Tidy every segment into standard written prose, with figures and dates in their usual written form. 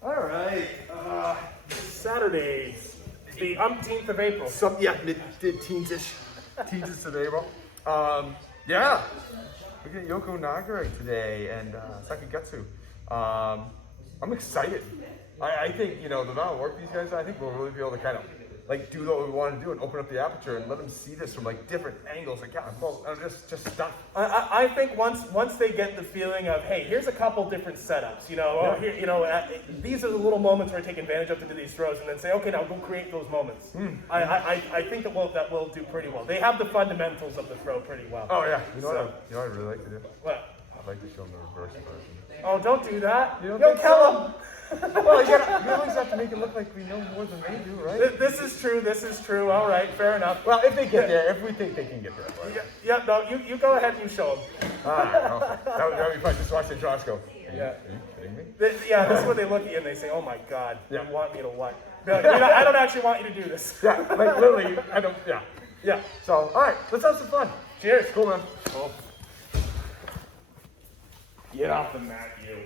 All right. Saturday, the umpteenth of April. Mid-teens-ish. Teens of April. Yeah. We get Yoko Nage today and Sakigatsu. I'm excited. I think, the amount of work these guys do, I think we'll really be able to kind of do what we want to do and open up the aperture and let them see this from different angles. Just stuff. I think once they get the feeling of, hey, here's a couple different setups, these are the little moments where I take advantage of to do these throws, and then say, okay, now go create those moments. I think that will do pretty well. They have the fundamentals of the throw pretty well. Oh yeah, what I really like to do? What? I'd like to show them the reverse version. Oh, don't do that. You don't You'll think kill so? them. Well, you always have to make it look like we know more than they do, right? This is true. All right, fair enough. Well, if they get there, if we think they can get there. Right? Yeah, no, you go ahead and you show them. All right, okay. That would be fun. Just watch the Josh go, are you kidding me? This is when they look at you and they say, oh my God, you want me to what? Like, I don't actually want you to do this. Yeah, literally, I don't, yeah. Yeah. So, all right, let's have some fun. Cheers. Cool, man. Cool. Get off the mat, you.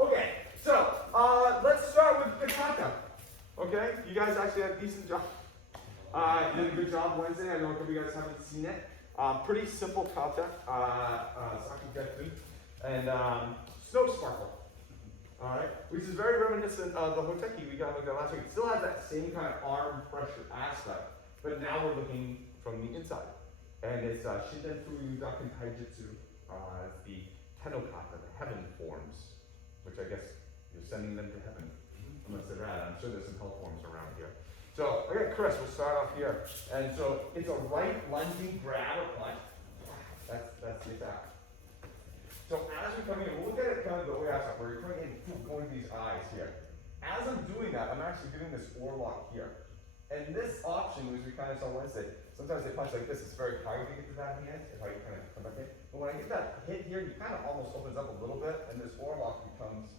Okay, so let's start with the kata. Okay, you guys actually had a decent job. You did a good job Wednesday. I know a couple of you guys haven't seen it. Pretty simple kata, Sakigetsu, and snow sparkle. All right, which is very reminiscent of the hoteki we got last week. It still has that same kind of arm pressure aspect, but now we're looking from the inside. And it's Shinden Fuyu Daken Taijutsu. It's the Tenokata, the heaven forms, which I guess you're sending them to heaven. Unless they're rad. I'm sure there's some hell forms around here. So, okay, Chris, we'll start off here. And so it's a right lunging grab or punch. That's the attack. So as we come in, we'll look at it kind of the way I saw, where you're coming in, going to these eyes here. As I'm doing that, I'm actually doing this oarlock here. And this option, as we kind of saw Wednesday, sometimes they punch like this. It's very hard to get to that hand if I kind of come back in. But when I get that hit here, you kind of almost opens up a little bit, and this oarlock becomes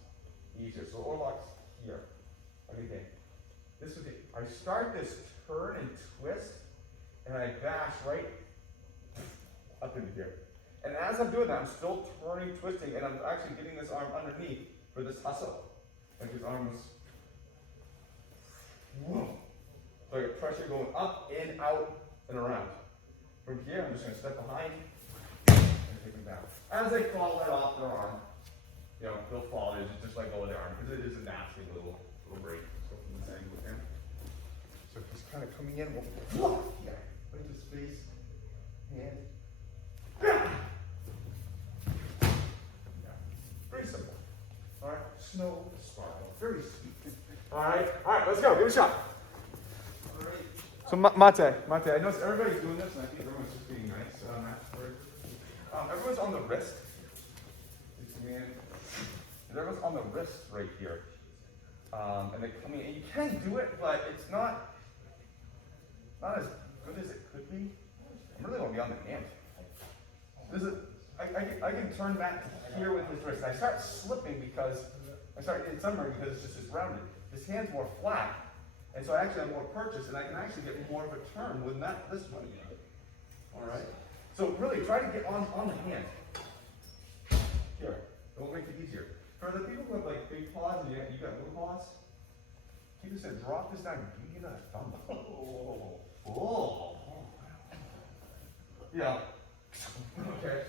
easier. So oarlock's here. Okay, this would be, I start this turn and twist, and I bash right up into here. And as I'm doing that, I'm still turning, twisting, and I'm actually getting this arm underneath for this hustle. Like his arm was, whoa. So I get pressure going up, in, out, and around. From here, I'm just going to step behind and take them down. As they fall right off their arm, they'll fall. It's just like go with their arm, because it is a nasty little break. So from this angle again. So he's kind of coming in. Whoa, yeah, right to space, hand. Yeah. Very simple. All right, snow sparkle. Very sweet. All right, let's go. Give it a shot. So mate, I know everybody's doing this, and I think everyone's just being nice. Everyone's on the wrist. And everyone's on the wrist right here. And they come in, and you can do it, but it's not as good as it could be. I really want to be on the hand. I can turn back here with this wrist. I start slipping because it's just rounded. This hand's more flat. And so I actually have more purchase, and I can actually get more of a turn with this one. All right? So really, try to get on the hand. Here, it will make it easier. For the people who have big paws and you got little paws, keep this in, drop this down, give you that thumb. Oh. Yeah. Okay.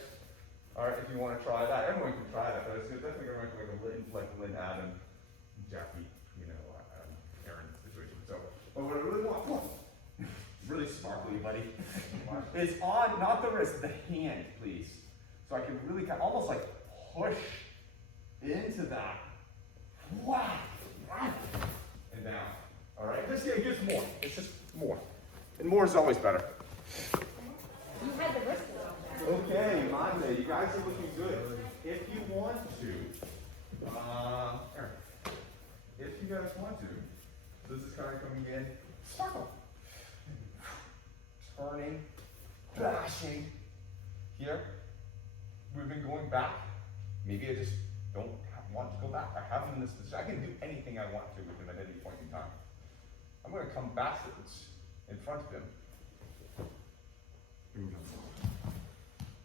All right, if you want to try that, everyone can try that, but it's definitely going to make like a Lynn, Adam, Jackie, Aaron situation. So, but what I really want, really sparkly, buddy, is on, not the wrist, the hand, please. So I can really kind of almost like push into that. Wow. And down. All right, it gives more. It's just more. And more is always better. You had the wrist on. Okay, Monday, you guys are looking good. If you want to, if you guys want to, this is kind of coming in, sparkle. Turning, bashing. Here, we've been going back. Maybe I just don't want to go back. I have him in this position. I can do anything I want to with him at any point in time. I'm going to come backwards in front of him.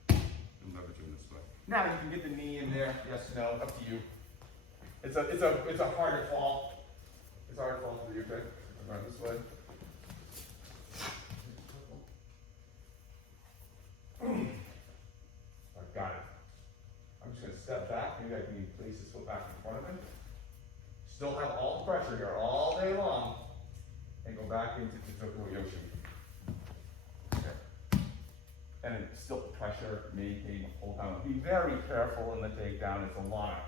I'm leveraging this way. Now you can get the knee in there. Yes, no, up to you. It's a harder fall. It's a harder fall for you, okay? Run this way. I've got it. I'm just gonna step back. Maybe I can place this foot back in front of him. Still have all the pressure here all day long. And go back into Tsutoku Yoshi. Okay. And then still pressure, maintain the whole time. Be very careful in the takedown. It's a lot.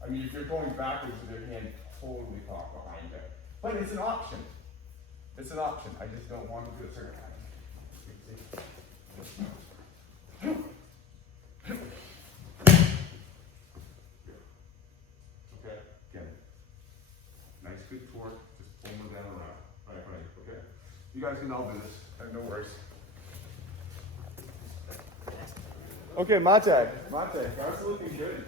I mean, if you're going backwards with your hand totally caught behind it. But it's an option. It's an option. I just don't want to do a certain Okay, again. Nice big torque, just pull them down around. Right, okay? You guys can all do this, no worries. Okay, Mate, that's looking good,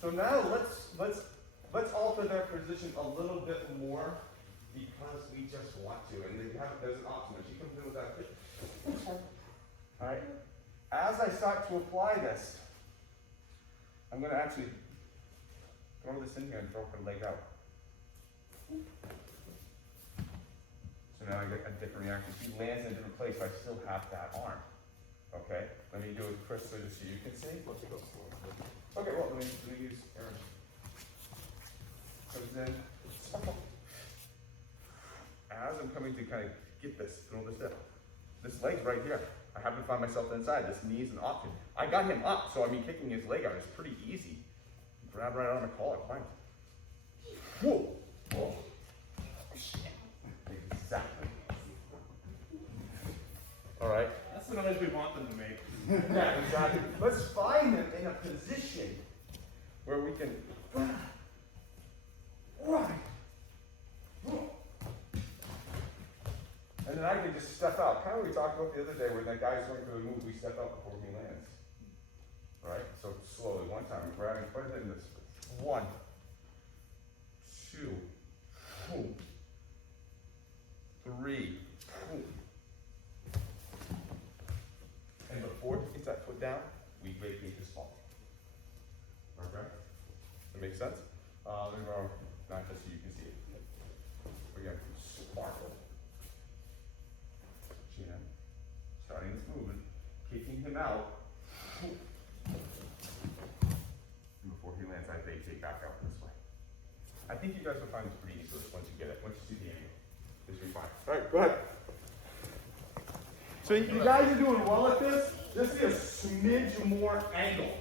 So now let's alter their position a little bit more because we just want to, and there's an option. She comes in with that kick. All right. As I start to apply this, I'm going to actually throw this in here and throw her leg out. So now I get a different reaction. She lands in a different place, but I still have that arm. Okay. Let me do it, Chris, so you can see. Let's go slow. Okay. Well, let me use Aaron. Comes in. As I'm coming to kind of get this, throw this up. This leg's right here. I happen to find myself inside. This knee is an option. I got him up, so I mean, kicking his leg out is pretty easy. Grab right on the collar, fine. Whoa! Whoa! Exactly. All right. That's the noise we want them to make. Yeah, exactly. Let's find them in a position where we can. Right. And then I can just step out. Kind of what we talked about the other day when that guy's going for the move, we step out before he lands. Right? So slowly, one time, grabbing, put it in this. 1, 2, 3. And before he gets that foot down, we vacate this ball. Okay? That makes sense? Let me go not just so you can see it. Again, sparkle. Chin. Starting this movement. Kicking him out. And before he lands, I vacate back out this way. I think you guys will find this pretty easy once you get it. Once you see the angle. This will be fine. Alright, go ahead. So you guys are doing well at this. Just be a smidge more angle.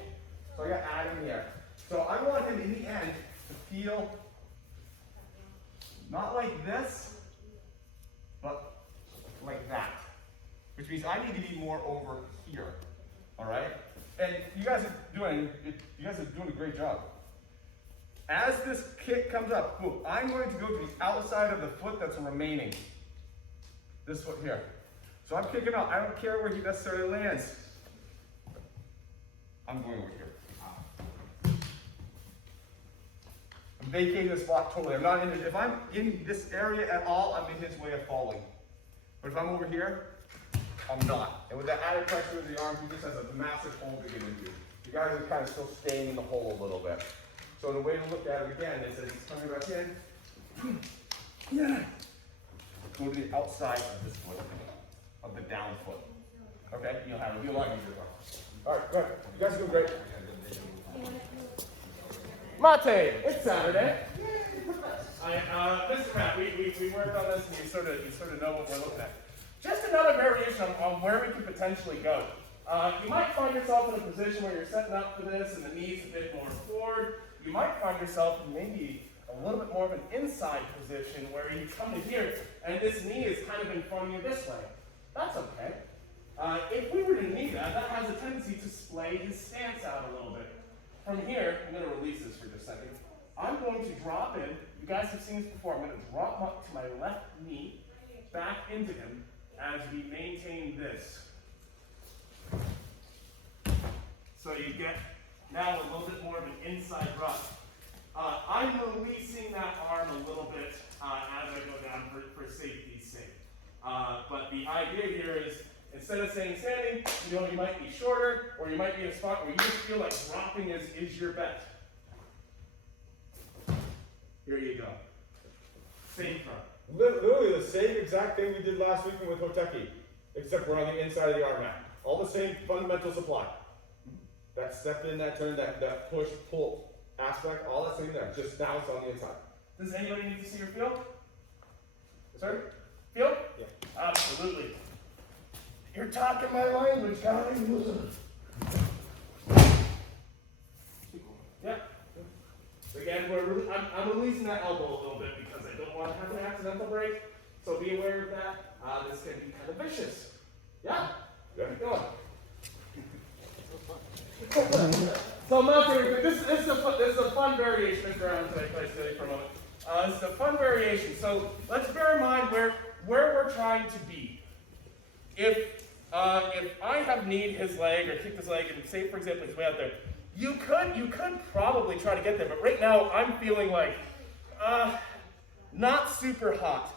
So I got Adam here. So I want him in the end to feel not like this, but like that. Which means I need to be more over here. Alright? And you guys are doing a great job. As this kick comes up, boom, I'm going to go to the outside of the foot that's remaining. This foot here. So I'm kicking out. I don't care where he necessarily lands. I'm going over here. I'm vacating the spot totally. I'm not in it. If I'm in this area at all, I'm in his way of falling. But if I'm over here, I'm not. And with that added pressure of the arm, he just has a massive hole to get into. You guys are kind of still staying in the hole a little bit. So the way to look at it again is that he's coming back in. Yeah. Go to the outside of this foot, of the down foot. Okay? You'll have it. You'll like it. Alright, good. You guys are doing great. Mate, it's Saturday. Mr. Pratt, we worked on this and you sort of know what we're looking at. Just another variation on where we could potentially go. You might find yourself in a position where you're setting up for this and the knee's a bit more forward. You might find yourself in maybe a little bit more of an inside position where you come to here and this knee is kind of in front of you this way. That's okay. If we were to knee that has a tendency to splay his stance out a little bit. From here, I'm going to release this for just a second. I'm going to drop in. You guys have seen this before. I'm going to drop up to my left knee, back into him as we maintain this. So you get now a little bit more of an inside rub. I'm releasing that arm a little bit as I go down for safety's sake. But the idea here is Instead of saying standing, you know, you might be shorter, or you might be in a spot where you just feel like dropping is your bet. Here you go. Same front. Literally the same exact thing we did last weekend with Hoteki, except we're on the inside of the arm mat. All the same fundamentals apply. That step in, that turn, that push, pull aspect, all that's in there. Just now it's on the inside. Does anybody need to see your field? Sir? Field? Yeah. Absolutely. You're talking my language, guys. Yeah. Again, I'm releasing that elbow a little bit because I don't want to have an accidental break. So be aware of that. This can be kind of vicious. Yeah? Yeah. Keep going. So Monte, this is a fun variation. Mr. Adams, can I stay for a moment? This is a fun variation. So let's bear in mind where we're trying to be. If I have kneed his leg or kicked his leg, and say for example he's way out there, you could probably try to get there, but right now I'm feeling like not super hot.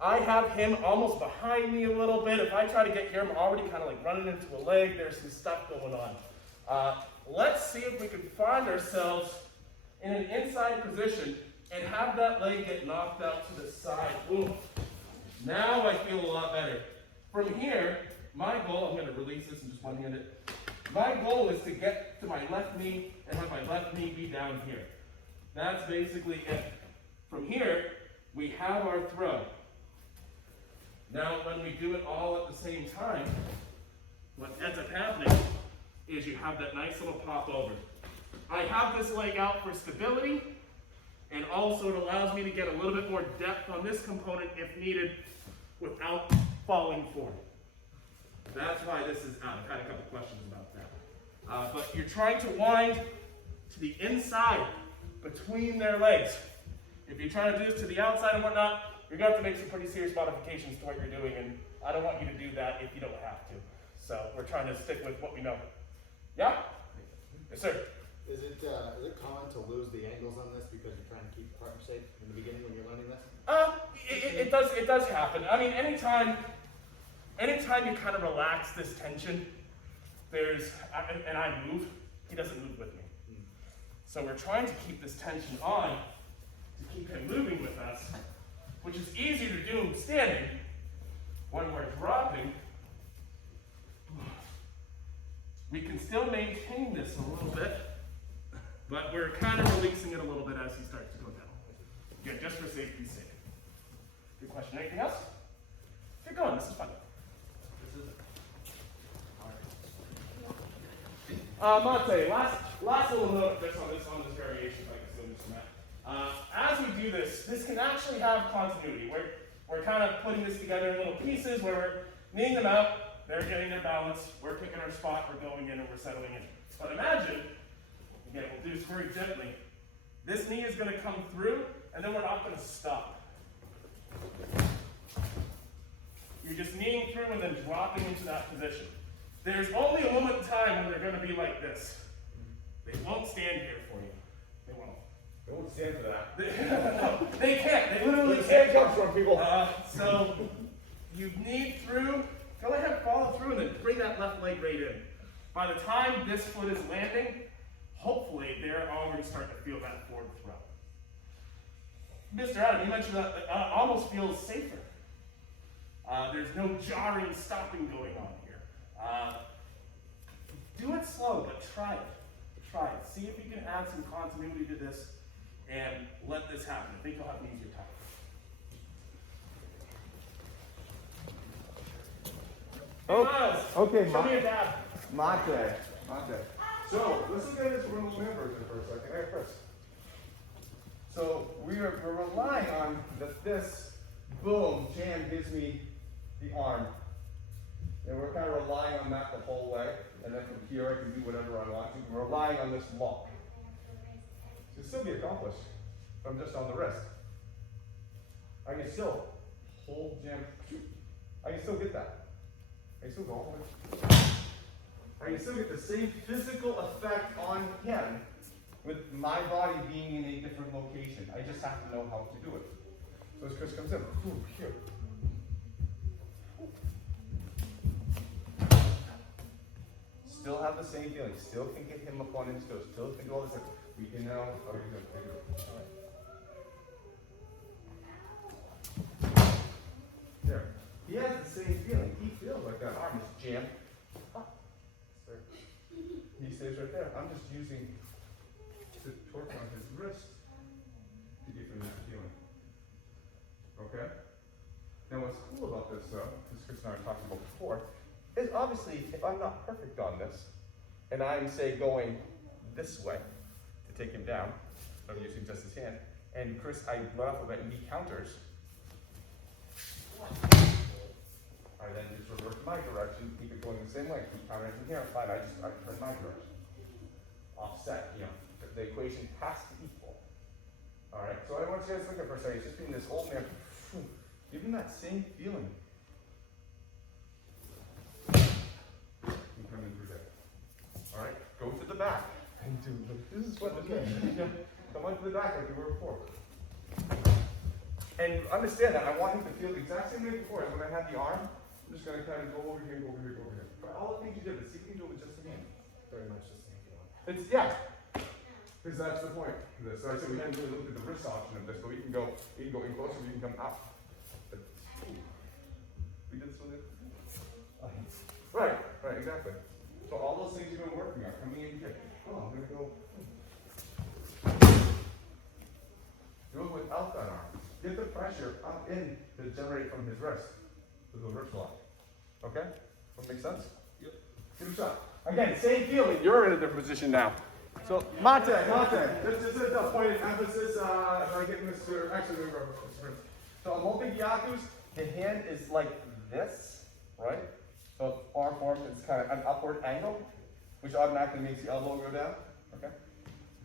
I have him almost behind me a little bit. If I try to get here, I'm already kind of like running into a leg. There's some stuff going on. Let's see if we can find ourselves in an inside position and have that leg get knocked out to the side. Ooh. Now I feel a lot better. From here, my goal, I'm going to release this and just one-hand it. My goal is to get to my left knee and have my left knee be down here. That's basically it. From here, we have our throw. Now, when we do it all at the same time, what ends up happening is you have that nice little pop over. I have this leg out for stability, and also it allows me to get a little bit more depth on this component if needed without falling forward. That's why this is out. I've had a couple questions about that. But you're trying to wind to the inside between their legs. If you're trying to do this to the outside and whatnot, you're going to have to make some pretty serious modifications to what you're doing, and I don't want you to do that if you don't have to. So we're trying to stick with what we know. Yeah? Yes, sir. Is it common to lose the angles on this because you're trying to keep the partner safe in the beginning when you're learning this? It does happen. I mean, anytime you kind of relax this tension, and I move, he doesn't move with me. So we're trying to keep this tension on to keep him moving with us, which is easier to do standing. When we're dropping, we can still maintain this a little bit, but we're kind of releasing it a little bit as he starts to go down. Again, just for safety's sake. Good question. Anything else? Keep going. This is fun. Monte, last little note just on this variation, if I can still do some math. As we do this, this can actually have continuity. We're kind of putting this together in little pieces where we're kneeing them out, they're getting their balance, we're picking our spot, we're going in, and we're settling in. But imagine, again, we'll do this very gently. This knee is going to come through, and then we're not going to stop. You're just kneeing through and then dropping into that position. There's only a moment in time when they're going to be like this. They won't stand here for you. They won't. They won't stand for that. No, they can't. They literally You can't. can't come from people. So you knee through. Go ahead, follow through, and then bring that left leg right in. By the time this foot is landing, hopefully they're already starting to feel that forward throw. Mr. Adam, you mentioned that it almost feels safer. There's no jarring, stopping going on here. Do it slow, but try it. Try it. See if you can add some continuity to this and let this happen. I think you'll have an easier time. Miles, Okay, show me a dab. Monte. So let's look at this from the man version for a second. Hey, Chris. So we're relying on that this boom jam gives me the arm. And we're kind of relying on that the whole way. And then from here I can do whatever I want to. We're relying on this lock. It can still be accomplished if I'm just on the wrist. I can still hold jam. I can still get that. I can still go all the way. I can still get the same physical effect on him with my body being in a different location. I just have to know how to do it. So as Chris comes in, ooh, here. Still have the same feeling. Still can get him up on his toes. Still can do all this stuff. We can now. Oh, you're good. You're good. There. He has the same feeling. He feels like that arm is jammed up. He stays right there. I'm just using the torque on his wrist to give him that feeling. Okay? Now what's cool about this though, as Chris and I were talking about before, is obviously if I'm not perfect on this, and I'm say going this way to take him down, I'm using just his hand, and Chris, I run off of it and he counters, I then just reverse my direction, keep it going the same way, keep countering from here, fine, I turn my direction. Offset, you know, the equation has to equal. Alright, so I want you guys to look at for a second, it's just being this old man, give him that same feeling. You come in through there. Alright, go to the back. And do, this is what this is. Come on to the back like you were before. And understand that I want him to feel the exact same way before. As when I had the arm, I'm just going to kind of go over here, go over here, go over here. Try all the things you did, but see if you can do it with just the hand. Very much the same feeling. It's, yeah. Because that's the point of this. So I said we hadn't really looked at the wrist option of this, but we can go in closer, we can come out. But, we did this with it. Right, exactly. So all those things you've been working on, coming in here. Oh, I'm going to go. Do it without that arm. Get the pressure up in to generate from his wrist to the wrist lock. Okay? That make sense? Yep. Give it a shot. Again, same feeling. You're in a different position now. So, Mate. This is a point of emphasis. I get Mr. Actually, so a multi-gyaku's, the hand is like this, right? So arm forms is kind of an upward angle, which automatically makes the elbow go down. Okay.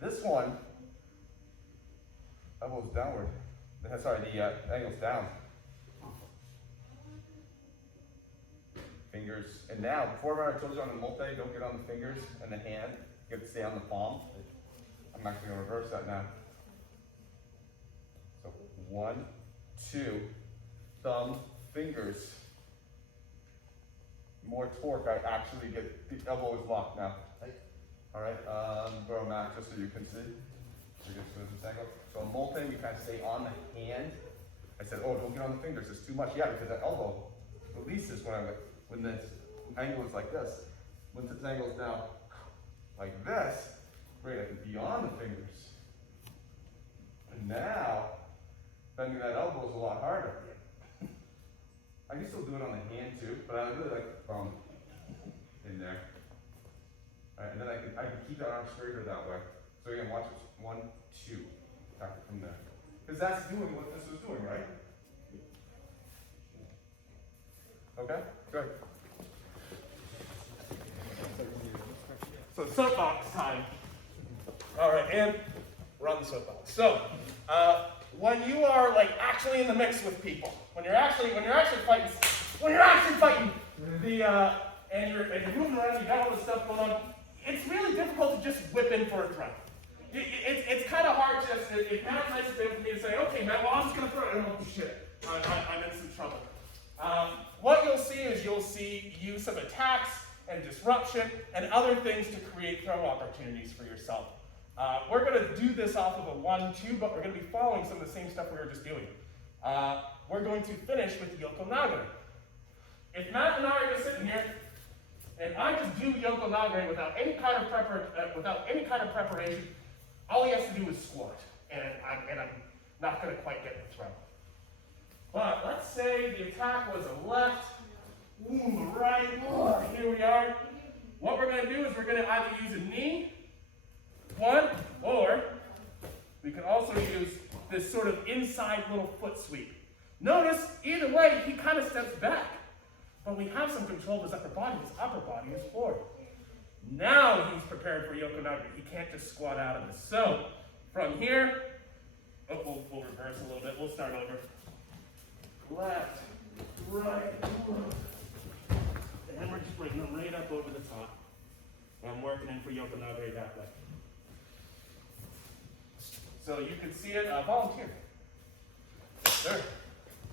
This one, elbow's downward. Sorry, the angle's down. Fingers, and now before I told you on the multi, don't get on the fingers and the hand. You have to stay on the palm. I'm actually going to reverse that now. So 1, 2, thumb, fingers. More torque, I actually get, the elbow is locked now. All right, throw a mat just so you can see. So you can this angle. So a multi, we kind of stay on the hand. I said, oh, don't get on the fingers, it's too much. Yeah, because that elbow releases when this angle is like this. When this angle is now like this, great, I can be on the fingers. And now, bending that elbow is a lot harder. I can still do it on the hand too, but I really like the thumb in there. All right, and then I can keep that arm straighter that way. So again, watch this. 1, 2. Tap it from there. Because that's doing what this was doing, right? Okay? Good. So soapbox time. All right, and we're on the soapbox. So, when you are like actually in the mix with people, when you're actually fighting the and you're moving around, you got all this stuff going on, it's really difficult to just whip in for a throw. It's kind of hard to. It's not a nice thing for me to say, okay, man, well I'm just gonna throw it. Oh shit, I'm in some trouble. What you'll see is use of attacks and disruption and other things to create throw opportunities for yourself. We're going to do this off of a 1-2, but we're going to be following some of the same stuff we were just doing. We're going to finish with Yoko Nage. If Matt and I are just sitting here, and I just do Yoko Nage without any kind of preparation, all he has to do is squat, and I'm not going to quite get the throw. But let's say the attack was a left, ooh, right, ooh, here we are. What we're going to do is we're going to either use a knee, one, or we can also use this sort of inside little foot sweep. Notice, either way, he kind of steps back. But we have some control of his upper body. His upper body is forward. Now he's prepared for Yoko Nage. He can't just squat out of this. So, from here, we'll reverse a little bit. We'll start over. Left, right, and we're just bringing them right up over the top. I'm working in for Yoko Nage that way. So you can see it, volunteer. Sure.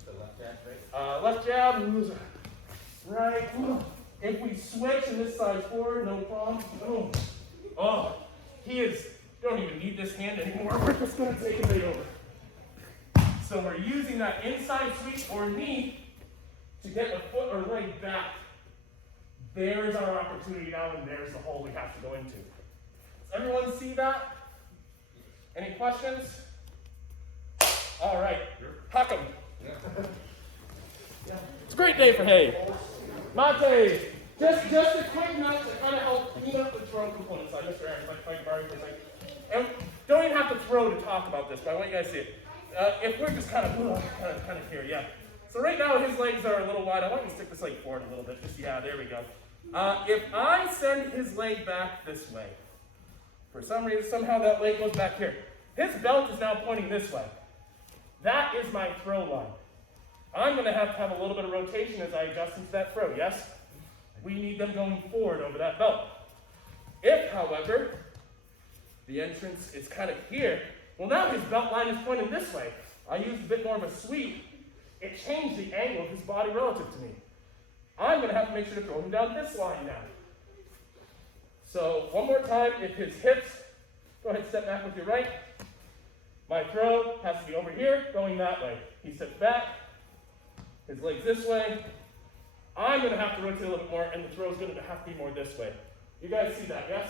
The left jab, right? Left jab, right, If we switch and this side's forward, no problem. Boom. Oh, don't even need this hand anymore. We're just gonna take it right over. So we're using that inside sweep or knee to get a foot or leg back. There's our opportunity now, and there's the hole we have to go into. Does everyone see that? Any questions? All right, huck 'em. Yeah. It's a great day for hay. Mate, just a quick note to kind of help clean up the throw component side. Mr. Aaron, if I can borrow you for a second. And don't even have to throw to talk about this, but I want you guys to see it. If we're just kind of here, yeah. So right now his legs are a little wide. I want you to stick this leg forward a little bit. Just, yeah, there we go. If I send his leg back this way, for some reason, somehow that leg goes back here. His belt is now pointing this way. That is my throw line. I'm going to have a little bit of rotation as I adjust into that throw, yes? We need them going forward over that belt. If, however, the entrance is kind of here, well, now his belt line is pointing this way. I used a bit more of a sweep. It changed the angle of his body relative to me. I'm going to have to make sure to throw him down this line now. So one more time, if his hips, go ahead, step back with your right. My throw has to be over here, going that way. He steps back, his legs this way. I'm going to have to rotate a little bit more, and the throw is going to have to be more this way. You guys see that, yes?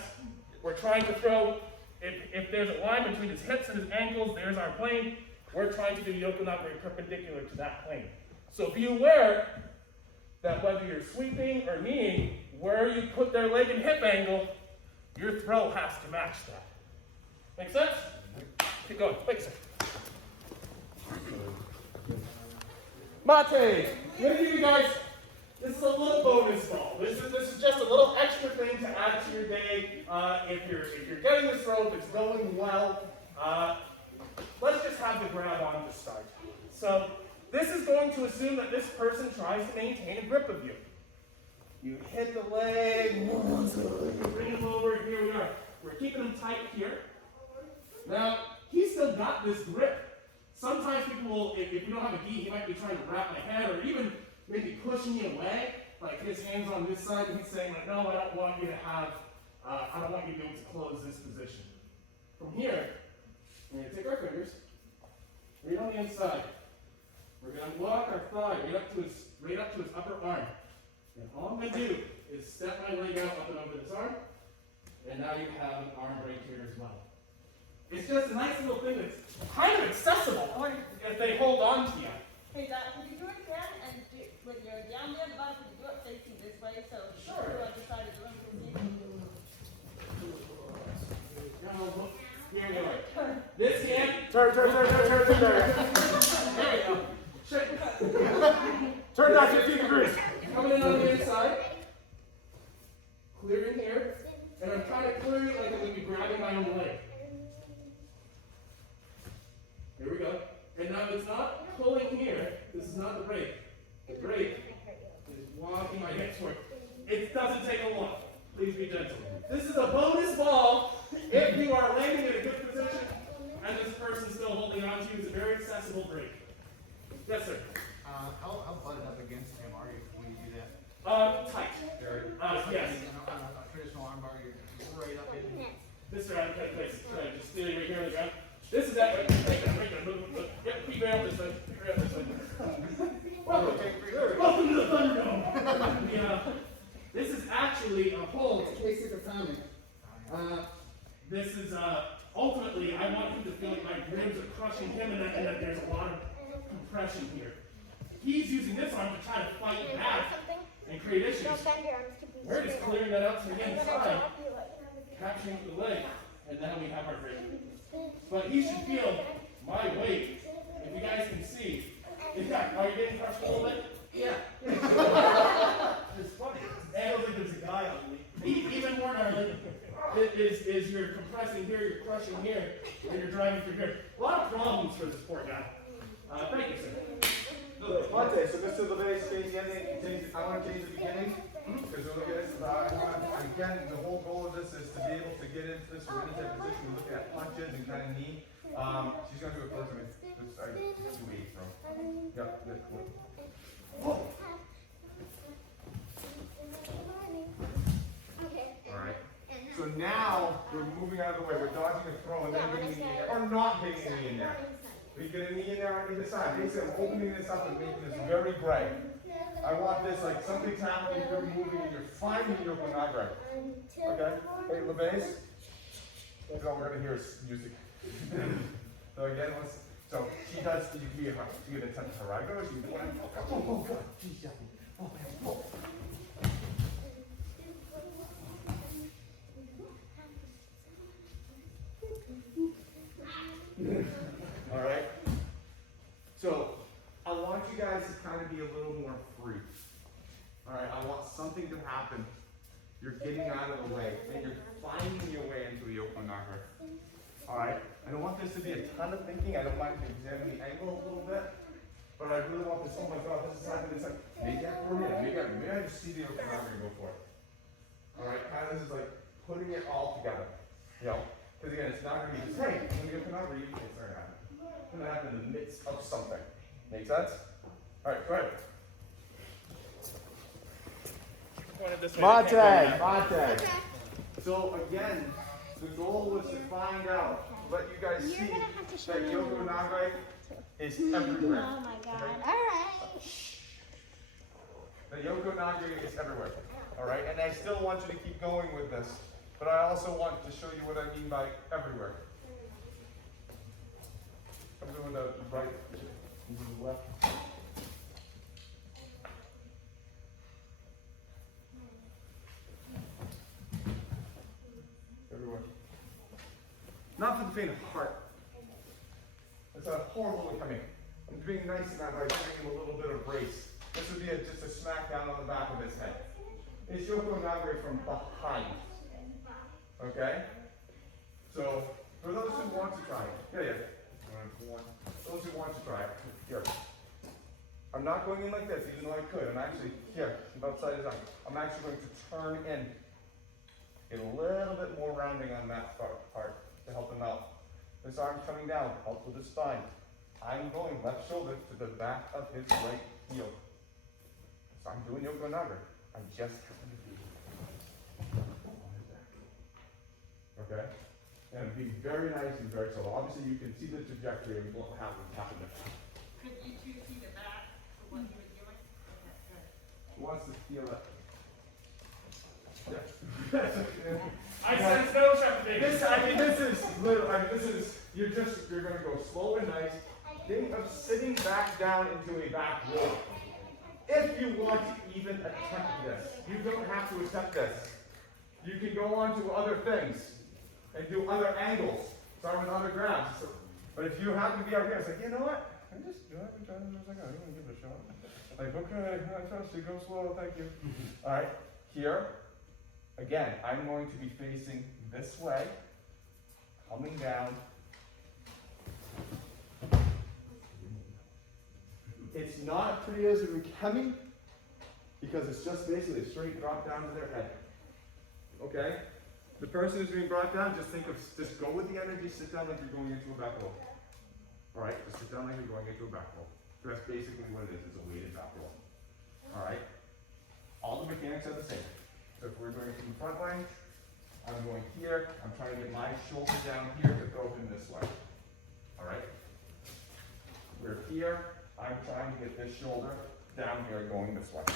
We're trying to throw, if there's a line between his hips and his ankles, there's our plane. We're trying to do Yoko Nage perpendicular to that plane. So be aware that whether you're sweeping or kneeing, where you put their leg and hip angle, your throw has to match that. Make sense? Keep going. Wait a second. Mate, I'm going to give you guys, this is a little bonus ball. This is just a little extra thing to add to your day. If you're getting this throw, if it's going well, let's just have the grab on to start. So this is going to assume that this person tries to maintain a grip of you. You hit the leg, you bring him over, here we are. We're keeping him tight here. Now, he's still got this grip. Sometimes people will, if you don't have a gi, he might be trying to wrap my head or even maybe pushing me away, like his hand's on this side, and he's saying like, no, I don't want you to have, I don't want you to be able to close this position. From here, we're going to take our fingers, right on the inside. We're going to walk our thigh right up to his upper arm. And all I'm going to do is step my leg out up and over this arm, and now you have an arm right here as well. It's just a nice little thing that's kind of accessible if they hold on to you. Hey, Dad, could you do it again? And when you're down there, the bottom, could you do it facing this way? So Sure. you decide to do it. Here we are. This hand. Turn. There we go. Turn that 15 degrees. Coming in on the inside. Clearing here. And I'm trying to clear it like I'm going to be grabbing my own leg. Here we go. And now it's not pulling here. This is not the brake. The brake is walking my hips forward. It doesn't take a lot. Please be gentle. This is a bonus ball if you are landing in a good position and this person's still holding on to you. It's a very accessible brake. Yes, sir. How butted up against him are you when you do that? Tight. Yes. On a traditional armbar, you're right up in. This around, okay, just stealing right here on the ground. This is that way. Right there. Move. Yep, keep right up this way. Keep right up this way. Welcome to the Thunderdome. Yeah. This is actually a hold in case it's a famine. This is ultimately, I want him to feel like my ribs are crushing him and that there's a lot of compression here. He's using this arm to try to fight back and create issues. We're just clearing that out to the inside, capturing the leg, and now we have our break. But he should feel my weight. If you guys can see, are you getting crushed a little bit? Yeah. It's funny. I don't think there's a guy on me. Even more gnarly is you're compressing here, you're crushing here, and you're driving through here. A lot of problems for this poor guy. Thank you, sir. Monte, so this is the base, change the ending, I want to change the beginning, because we'll look at this, again, the whole goal of this is to be able to get into this or any type of position, we look at punches and kind of knee. She's going to do it close to me. It's 2-8, bro. Yep, good. Whoa. moving out of the way. We're dodging a throw and then getting a knee in there, or not getting a knee in there. We get a knee in there on either side. Basically, I'm opening this up and making this very gray. I want this like something's happening, you're moving, and you're finding Yoko Nage. Okay? Hey, LeBase. That's all we're gonna hear is music. So again, so she does, you get a touch of Harago, she do one, oh, God, geez, yeah. Oh, oh. All right. So I want you guys to kind of be a little more free. All right. I want something to happen. You're getting out of the way and you're finding your way into the Yoko Nage. All right. I don't want this to be a ton of thinking. I don't mind examining the angle a little bit, but I really want this. Oh my God, this is happening. It's like maybe I for a minute. Maybe I just see the Yoko Nage and go for it. All right. Kind of this is like putting it all together. You know. Because again, it's not going to be just, hey, when you open up, it's not going to happen. It's going to happen in the midst of something. Make sense? All right, go ahead. Mate. So again, the goal was to find out, to let you guys see that Yoko Nage is everywhere. Oh my God. All right. The Yoko Nage is everywhere. All right, and I still want you to keep going with this. But I also want to show you what I mean by everywhere. I'm doing the right, the left. Everywhere. Not for the faint of heart. It's a horrible coming. I'm being nice in that by giving him a little bit of brace. This would be just a smack down on the back of his head. It's Yoko Nage from behind. Okay? So, for those who want to try it, those who want to try it, here. I'm not going in like this, even though I could. I'm actually, here, about side design. I'm actually going to turn in. Get a little bit more rounding on that part to help him out. This arm's coming down, helps with his spine. I'm going left shoulder to the back of his right heel. So I'm doing Yoko Nage. I just happen to be on his back. Okay? And be very nice and very subtle. Obviously, you can see the trajectory of what happened there. Could you two see the back of what he was doing? Okay, good. Who wants to feel it? Yeah. I sense no trepidation. This is literally, you're going to go slow and nice. Think of sitting back down into a back roll. If you want to even attempt this, you don't have to attempt this. You can go on to other things and do other angles, start with other grabs. But if you happen to be out here, it's like, you know what? I'm just trying to do a second. I'm going to give it a shot. Like, okay, I trust you. Go slow. Thank you. All right. Here, again, I'm going to be facing this way, coming down. It's not pretty as a coming because it's just basically a straight drop down to their head. Okay? The person who's being brought down, just go with the energy, sit down like you're going into a back roll. Alright? Just sit down like you're going into a back roll. That's basically what it is, it's a weighted back roll. Alright? All the mechanics are the same. So if we're going from the front line, I'm going here, I'm trying to get my shoulder down here to go in this way. Alright? We're here, I'm trying to get this shoulder down here going this way.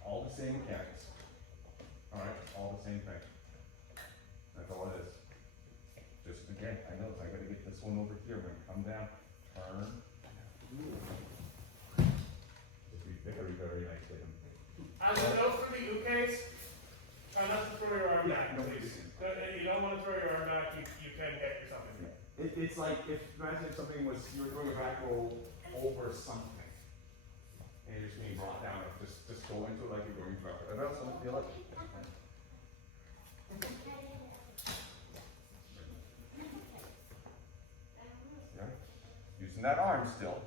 All the same mechanics. Alright? All the same thing. That's all it is. Just again, I know I gotta get this one over here. When I come down, turn. Just be very, very nice with him. As a note for the ukes, try not to throw your arm back, please. You don't want to throw your arm back, you can get yourself in there. It's like imagine if something was, you were doing a back roll over something. And you're just being brought down. Just go into it like you're going back. And that's what I feel like. Yeah. Using that arm still.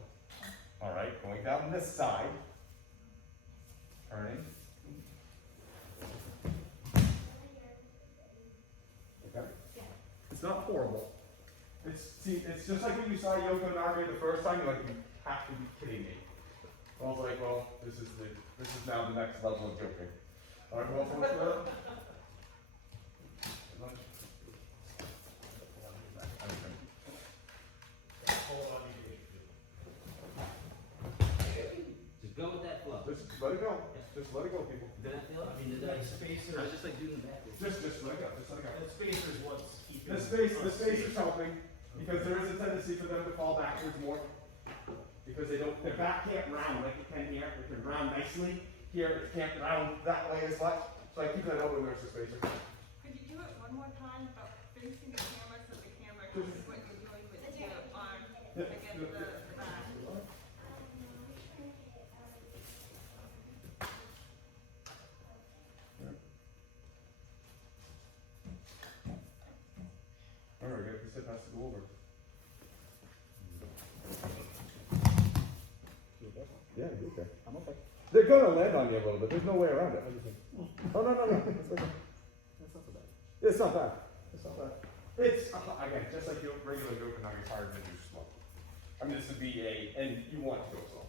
Alright, going down this side. Turning. Okay? It's not horrible. It's just like when you saw Yoko Nage the first time, you're like, you have to be kidding me. I was like, well, this is now the next level of joking. Alright, well, Just let it go. Just let it go, people. Did I feel it? I mean, did I spacer? I was just like doing the backwards. Just let it go. Just let it go. The spacer is what's keeping. The space is helping because there is a tendency for them to fall backwards more because they don't. Their back can't round like it can here. It can round nicely. Here it can't round that way as much. So I keep that elbow next to spacer. Could you do it one more time, but facing the camera so the camera can see what you're doing with your arm against the back? All right, I guess it has to go over. Yeah, you're okay. I'm okay. They're gonna land on you a little bit. There's no way around it. Oh no. It's okay. That's not so bad. It's not bad. It's not bad. It's again just like your regular Yoko Nage, hard to do slow. I mean, this would be and you want to go slow.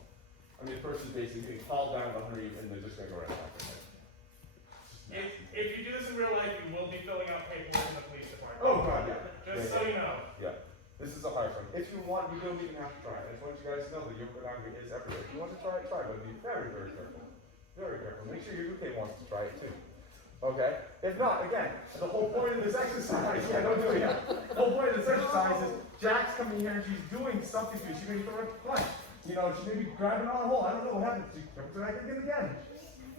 I mean, the person's basically fall down underneath and they're just gonna go right off their head. If you do this in real life, you will be filling out paperwork in the police department. Oh god, yeah. Just so you know. Yeah. This is a hard one. If you want, you don't even have to try it. I just want you guys to know that Yoko Nage is everywhere. If you want to try it, but be very, very careful. Very careful. Make sure your UK wants to try it too. Okay? If not, again, the whole point of this exercise, yeah, don't do it yet. The whole point of this exercise is Jack's coming here and she's doing something to you. She may be throwing a punch. You know, she may be grabbing on a hole. I don't know what happened. She comes back again.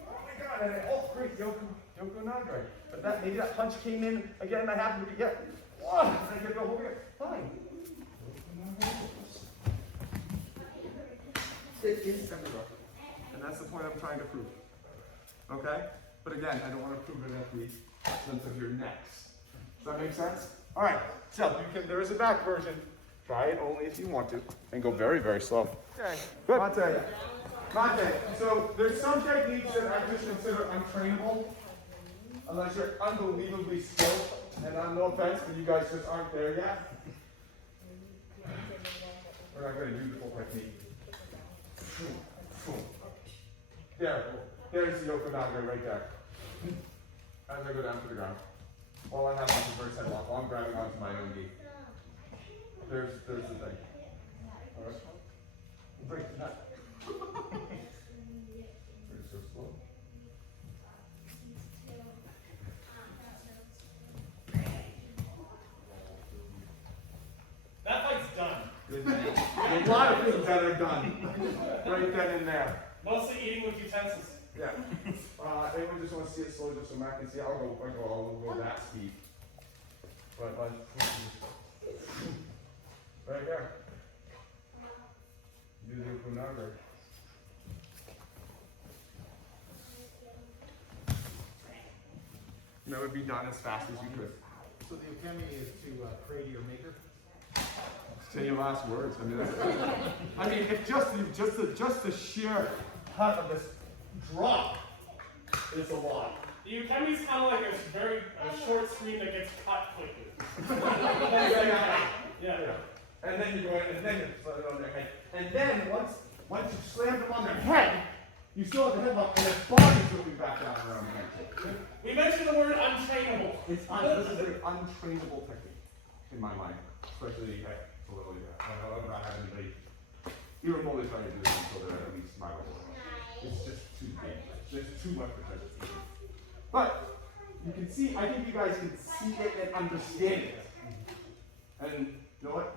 Oh my god, and great, Yoko Nage. But that maybe that punch came in again and I happened to get and I get the whole again. Fine. It is everywhere. And that's the point I'm trying to prove. Okay? But again, I don't want to prove it at the expense of your necks. Does that make sense? Alright, so there is a back version. Try it only if you want to. And go very, very slow. Okay. Good. Mate. So there's some techniques that I just consider untrainable. Unless you're unbelievably skilled. And no offense, but you guys just aren't there yet. We're not going to do the full technique. There's the Yoko Nage right there. As I go down to the ground. All I have on the first headlock, while I'm grabbing onto my own knee. There's the thing. Alright? Break that. Very so slow. That fight's done. There's a lot of things that are done. Right then and there. Mostly eating with utensils. Yeah. Anyone just want to see it slow just so Matt can see? I'll go that speed. Right there. Do the Yoko Nage. And that would be done as fast as you could. So the ukemi is to pray to your maker? Say your last words. I mean, if just the sheer cut of this drop is a lot. The ukemi's kind of like a short screen that gets cut quickly. Yeah. And then you go in, and then you slam it on their head. And then once you slam them on their head, you still have the headlock, and their body's moving back down around the head. We mentioned the word untrainable. This is an untrainable technique in my mind, especially at a little bit. I don't have anybody even remotely trying to do this until they're at least my level. It's just too big. There's too much potential. But you can see, I think you guys can see it and understand it. And you know what?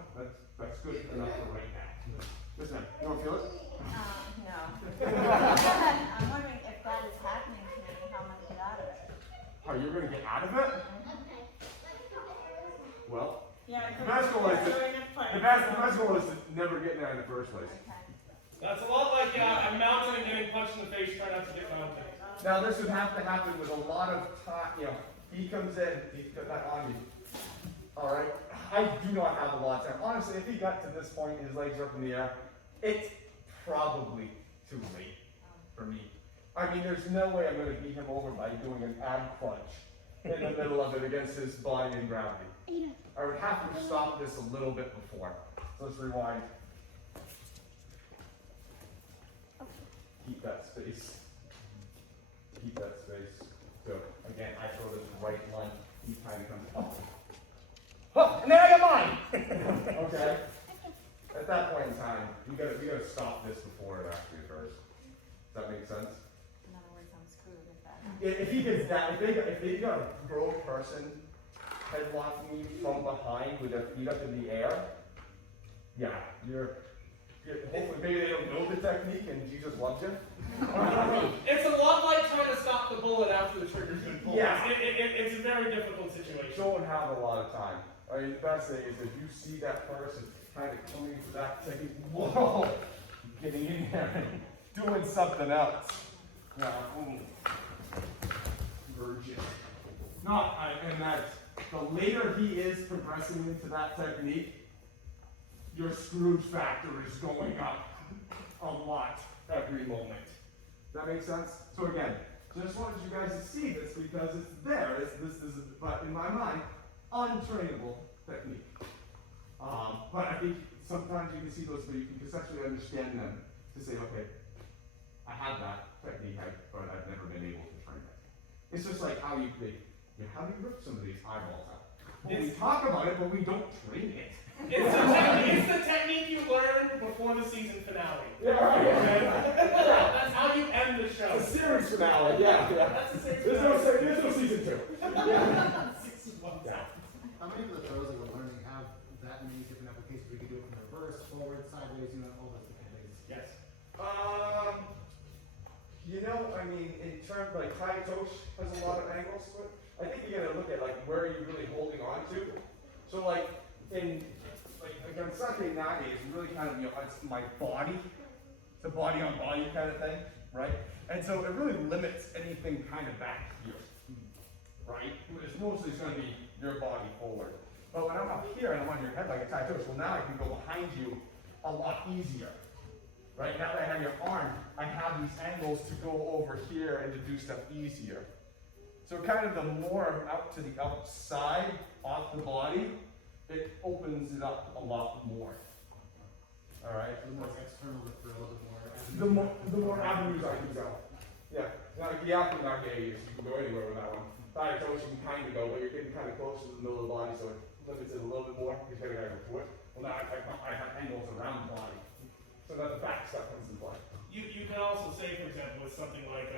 That's good enough for right now. Listen, you want to feel it? No. I'm wondering if that is happening to me, how am I get out of it? Oh, you're going to get out of it? Well, Yeah, the best goal is the best goal is to never get there in the first place. Okay. That's a lot like a mountain and getting punched in the face, try not to get mounted. Now this would have to happen with a lot of time, you know, he comes in, he's got that on you. Alright? I do not have a lot of time. Honestly, if he got to this point, his legs are up in the air, it's probably too late for me. I mean, there's no way I'm going to beat him over by doing an ab crunch in the middle of it against his body and gravity. I would have to stop this a little bit before. So let's rewind. Keep that space. Keep that space. So again, I throw this right line. He kind of comes up. Oh, and then I got mine. Okay. At that point in time, we gotta stop this before it actually occurs. Does that make sense? In other words, I'm screwed if that. If he gets that, if they got a grown person headlock me from behind with their feet up in the air, yeah, hopefully maybe they don't know the technique and Jesus loves you. It's a lot like trying to stop the bullet after the trigger's been pulled. Yeah. It's a very difficult situation. Don't have a lot of time. I mean, the best thing is if you see that person kind of coming to that technique, whoa, getting in there and doing something else. Yeah, virgin. And that the later he is progressing into that technique, your Scrooge factor is going up a lot every moment. That makes sense? So again, just wanted you guys to see this because it's there. This is, but in my mind, untrainable technique. But I think sometimes you can see those, but you can conceptually understand them to say, okay, I have that technique, but I've never been able to train it. It's just like how do you rip somebody's eyeballs out? Well, we talk about it, but we don't train it. It's the technique you learn before the season finale. Yeah, right. Okay? That's how you end the show. It's a series finale, yeah. That's the series There's no season 2. Yeah. How many of the throws that we're learning have that many different applications? We can do it from reverse, forward, sideways, all those different things. Yes. I mean, in terms like Tai Tosh has a lot of angles to it. I think you gotta look at like where are you really holding on to. So like on Sake Nage, it's really kind of it's my body. It's a body on body kind of thing, right? And so it really limits anything kind of back here, right? It's mostly going to be your body forward. But when I'm up here and I'm on your head like a Tai Tosh, well now I can go behind you a lot easier. Right, now that I have your arm, I have these angles to go over here and to do stuff easier. So kind of the more out to the outside, off the body, it opens it up a lot more. All right? The more external the throw, the more avenues I can go. Yeah, like the Yoko Nage you can go anywhere with that one. Tai Tosh you can kind of go, but you're getting kind of close to the middle of the body, so it limits it a little bit more. You've got to go to it. Well, now I have angles around the body. So that the back stuff comes in play. You can also say, for example, with something like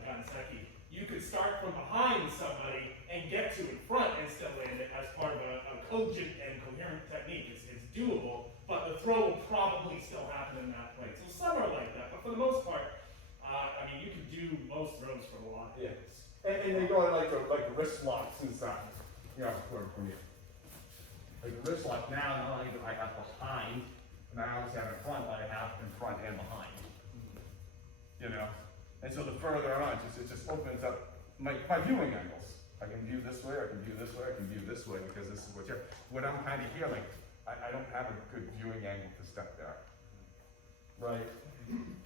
Ganseki, you could start from behind somebody and get to in front and still land it as part of a cogent and coherent technique. It's doable, but the throw will probably still happen in that place. So some are like that, but for the most part, you can do most throws from a lot. Yeah, and they go like wrist locks and stuff. From you. Like the wrist lock now, not only do I have behind, and I obviously have in front, but I have in front and behind. And so the further on, it just opens up my viewing angles. I can view this way, I can view this way, I can view this way because this is what's here. When I'm kind of here, like I don't have a good viewing angle to step there. Right?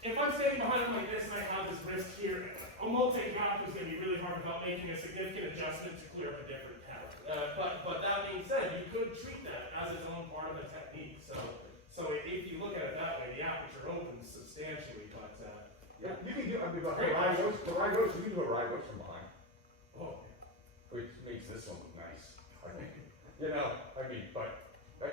If I'm standing behind him like this and I have this wrist here, a multi-gap is going to be really hard without making a significant adjustment to clear up a different pattern. But that being said, you could treat that as its own part of a technique. So if you look at it that way, the aperture opens substantially. But yeah, you can do. The Raigosh, you can do a Raigosh from behind. Oh, Which makes this one look nice. I think. But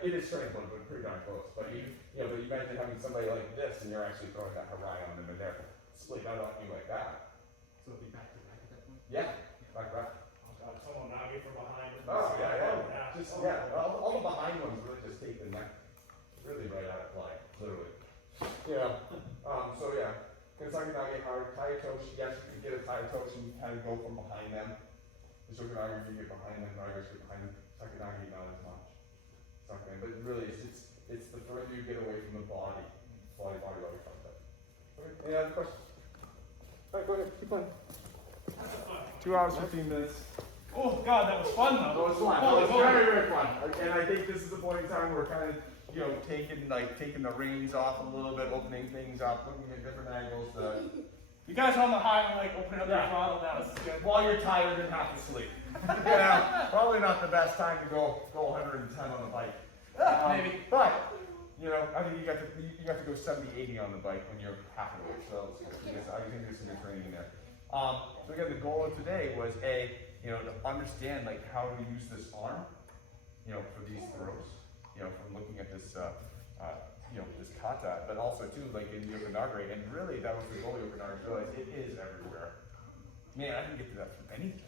it is strange, but pretty darn close. But you imagine having somebody like this, and you're actually throwing that Harai on them, and they're split out on you like that. So it'll be back to back at that point? Yeah, like that. someone Nage from behind. Oh, yeah. All the behind ones really just take the neck really right out of play, literally. Kentucky Nage hard, Tai Tosh, yes, you can get a Tai Tosh and you kind of go from behind them. The Shokunage, you get behind them, Nage get behind them. Sakanagi, not as much. But really, it's the further you get away from the body concept. Okay, any other questions? All right, go ahead, keep on. 2 hours, 15 minutes. Oh God, that was fun though. That was fun. That was very, very fun. And I think this is the point in time where we're kind of, taking the reins off a little bit, opening things up, looking at different angles. You guys are on the highway, open up your throttle now. This is good. While you're tired and half asleep. Probably not the best time to go 110 on the bike. Maybe. But, I think you have to go 70, 80 on the bike when you're half awake. So I think there's some good training in there. So again, the goal of today was to understand how to use this arm, for these throws. From looking at this, this kata, but also too like in Yoko Nage, and really that was the goal of Yoko Nage, realize it is everywhere. Man, I can get to that from anything.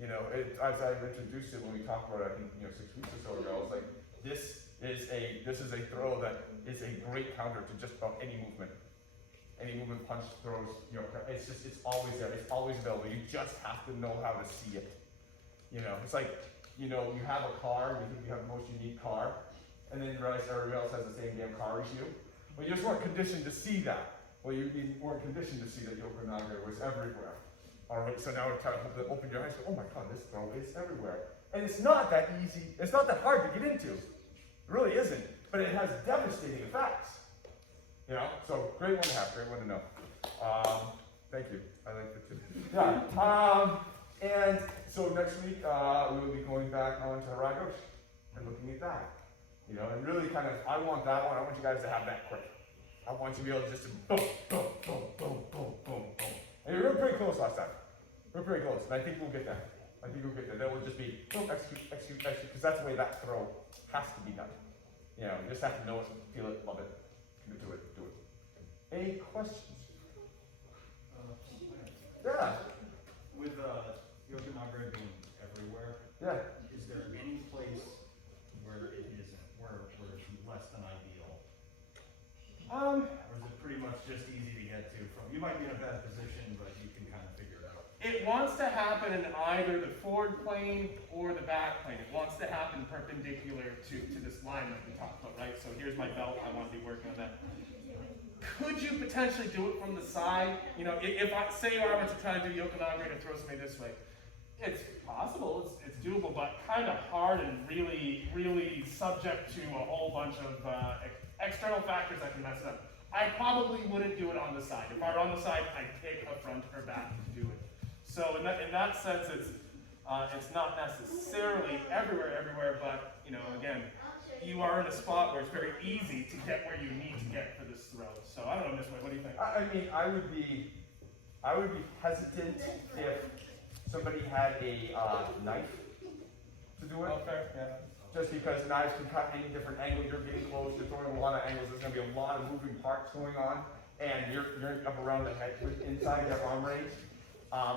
As I introduced it when we talked about it, I think 6 weeks or so ago, I was like, this is a throw that is a great counter to just about any movement. Any movement, punch, throws, it's always there, it's always available. You just have to know how to see it. It's like, you have a car, you think you have the most unique car, and then you realize everybody else has the same damn car as you. Well, you just weren't conditioned to see that. Well, you weren't conditioned to see that Yoko Nage was everywhere. All right, so now it's time to open your eyes. Oh my God, this throw is everywhere. And it's not that easy. It's not that hard to get into. It really isn't. But it has devastating effects. So great one to have, great one to know. Thank you. I like it too. Yeah. And so next week we will be going back on to Haragoshi and looking at that. And really I want that one. I want you guys to have that quick. I want you to be able to just boom, boom, boom, boom, boom, boom, boom. And we were pretty close last time. We're pretty close, and I think we'll get there. That will just be boom, execute, execute, execute, because that's the way that throw has to be done. You just have to know it, feel it, love it, commit to it, do it. Any questions? Yeah. With Yoko Nage being everywhere, Yeah. is there any place where it isn't, where it's less than ideal? Or is it pretty much just easy to get to from? You might be in a bad position, but you can kind of figure it out. It wants to happen in either the forward plane or the back plane. It wants to happen perpendicular to this line that we talked about, right? So here's my belt, I want to be working on that. Could you potentially do it from the side? If I say I were to try to do Yoko Nage and throw somebody this way, it's possible, it's doable, but kind of hard and really, really subject to a whole bunch of external factors that can mess it up. I probably wouldn't do it on the side. If I were on the side, I'd take a front or back to do it. So in that sense, it's not necessarily everywhere, but again, you are in a spot where it's very easy to get where you need to get for this throw. So I don't know, Miss White, what do you think? I mean, I would be hesitant if somebody had a knife to do it. Oh, fair, yeah. Just because knives can cut any different angle, you're getting close, you're throwing a lot of angles, there's going to be a lot of moving parts going on, and you're up around the head, inside your arm range.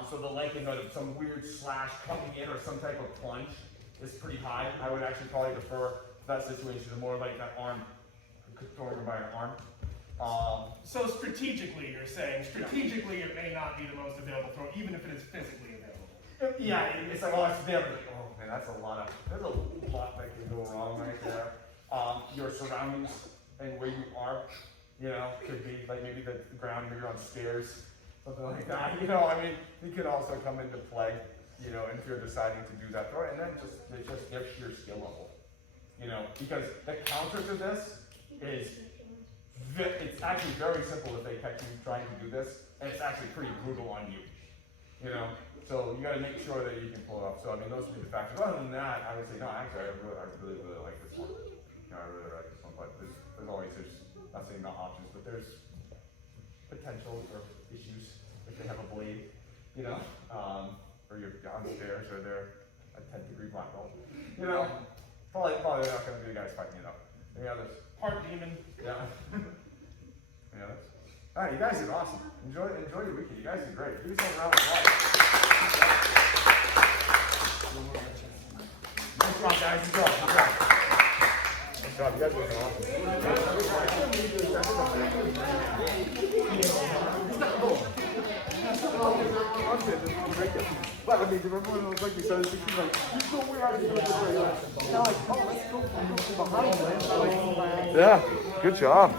So the likelihood of some weird slash coming in or some type of plunge is pretty high. I would actually probably defer that situation to more like that arm, throwing by an arm. So strategically, you're saying, it may not be the most available throw, even if it is physically available. Yeah, it's like, oh, it's there, but oh man, there's a lot that can go wrong right there. Your surroundings and where you are, could be like maybe the ground, maybe you're on stairs, something like that. It could also come into play, and if you're deciding to do that throw, and then it's just their sheer skill level. Because the counter to this is, it's actually very simple if they catch you trying to do this, and it's actually pretty brutal on you. So you got to make sure that you can pull it off. So those would be the factors. Other than that, I would say no. Actually, I really like this one. I really like this one. But there's not saying no options, but there's potential for issues if they have a blade, or you're downstairs or they're a 10-degree black belt. Probably not going to be the guys fighting it up. Any others? Part demon. Yeah. Any others? All right, you guys did awesome. Enjoy your weekend. You guys did great. Do something around with life. Nice job, guys. Good job. Nice job. You guys did awesome. But remember when it was like we started thinking like, you go where are you? Now like, oh, let's go behind. Yeah, good job.